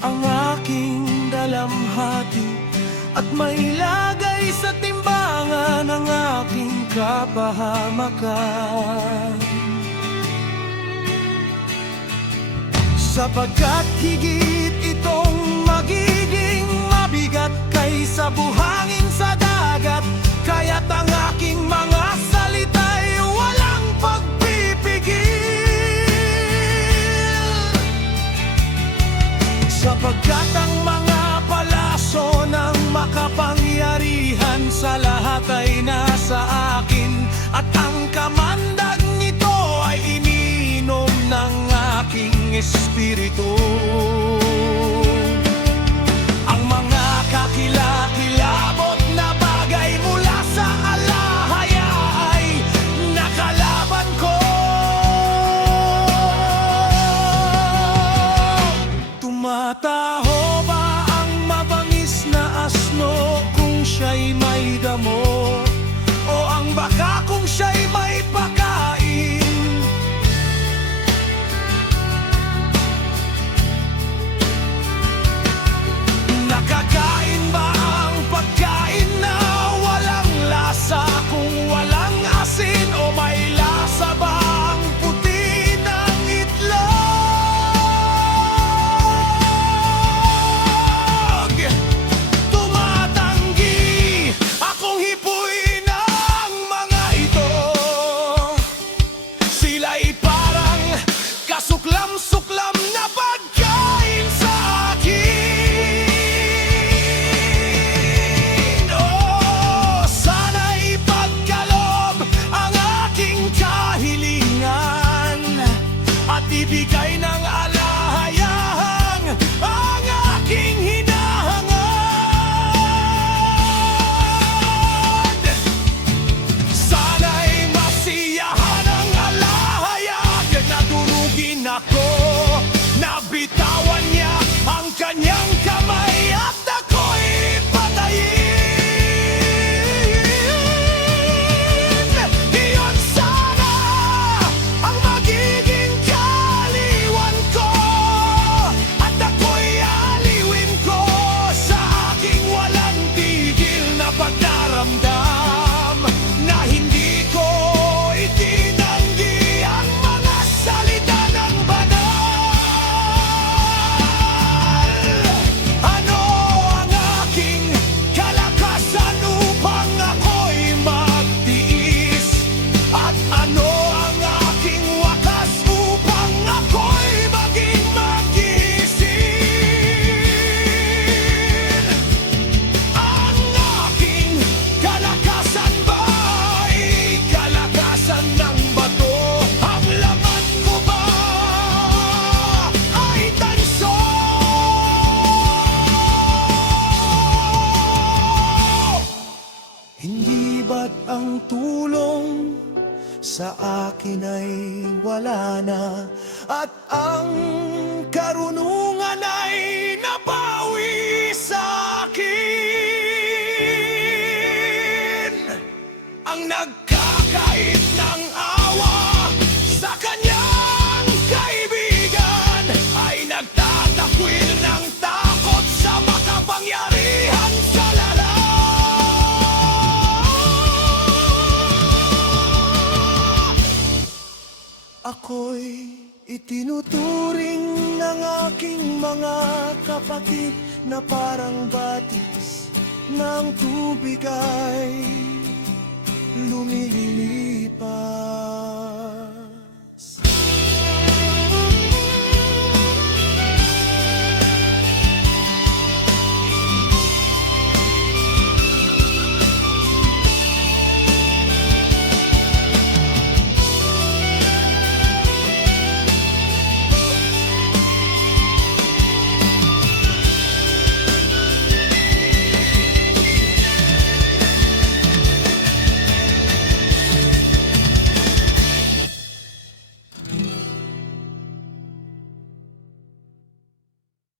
ang aking dalamhati at mailagay sa timbangan ang aking kapahamakan. Sapagkat higit itong magiging mabigat kaysa buhangin sa dagat, kaya't ang aking mga salita'y walang pagpipigil. Sapagkat ang mga palaso ng makapangyarihan sa lahat ay nasa akin, at ang kamandag nito ay iniinom ng aking espiritu. Ang mga kakilakilabot na bagay mula sa alahaya ay nakalaban ko. Tumataho ba ang mabangis na asno kung siya'y may damo, o ang baka kung siya'y may pagkain? Nakakain ba ang pagkain na walang lasa kung walang asin, o may lasa ba ang puti ng itlog? Tumatanggi akong hipuin ang mga ito. Sila'y parang kasuklam-suklam na pagkain sa akin. Oh, sana'y ipagkaloob ang aking kahilingan at ibigay ng alahayahang ang aking hinahangad. Sana'y masiyahan ang alahayag na durugin ako, nabitawan niya ang kanyang kamay at ako'y patayin. Iyon sana ang magiging kaliwan ko, at ako'y aliwin ko sa aking walang tigil na pagdaramdam, na hindi ko itinanggi ang mga salita ng banal. Ano ang aking kalakasan upang ako'y magtiis, at ano ang aking wakas upang ako'y maging magisin? Ang aking kalakasan ba ay kalakasan ng bato? Ang laman ko ba ay tanso? Hindi ba't ang tulong sa akin ay wala na, at ang karunungan ay nabawi sa akin? Ang nagkakait ng awa sa kanyang kaibigan ay nagtatakwil ng takot sa makapangyarihan sa lahat. Ako'y itinuturing ng aking mga kapatid na parang batis ng tubig ay lumilipad.